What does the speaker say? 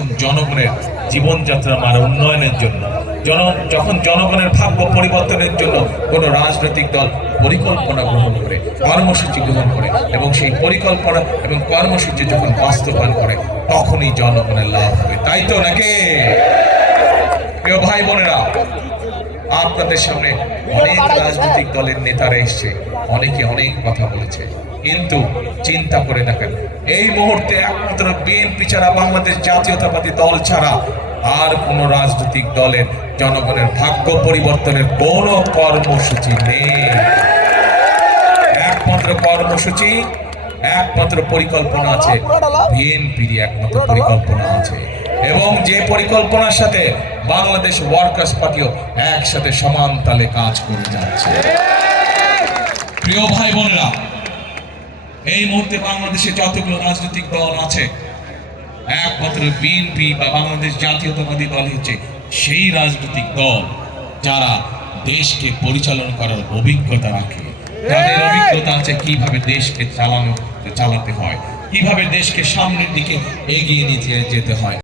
যখন জনগণের জীবনযাত্রা মান উন্নয়নের জন্য যখন জনগণের ভাগ্য পরিবর্তনের জন্য কোনো রাজনৈতিক দল পরিকল্পনা গ্রহণ করে, কর্মসূচি গ্রহণ করে এবং সেই পরিকল্পনা এবং কর্মসূচি যখন বাস্তবায়ন করে, তখনই জনগণের লাভ হবে। তাই তো নাকি প্রিয় ভাই বোনেরা? আপনাদের সামনে অনেক রাজনৈতিক দলের নেতারা এসছে, অনেকে অনেক কথা বলেছে, কিন্তু চিন্তা করে দেখেন এই মুহূর্তে একমাত্র বিএনপি ছাড়া, বাংলাদেশ জাতীয়তাবাদী দল ছাড়া আর কোন রাজনৈতিক দলের জনগণের ভাগ্য পরিবর্তনের কোন কর্মসূচি নেই। একমাত্র কর্মসূচি, একমাত্র পরিকল্পনা আছে বিএনপির, একমাত্র পরিকল্পনা আছে, এবং যে পরিকল্পনার সাথে বাংলাদেশ ওয়ার্কার্স পার্টিও একসাথে সমান তালে কাজ করে যাচ্ছে। প্রিয় ভাই বোনেরা, এই মুহূর্তে বাংলাদেশে যতগুলো রাজনৈতিক দল আছে, একমাত্র বিএনপি বা বাংলাদেশ জাতীয়তাবাদী দল হচ্ছে সেই রাজনৈতিক দল যারা দেশকে পরিচালনা করার অভিজ্ঞতা রাখে, তাদের অভিজ্ঞতা আছে কিভাবে দেশকে চালাতে হয়, কিভাবে দেশকে সামনের দিকে এগিয়ে নিয়ে যেতে হয়।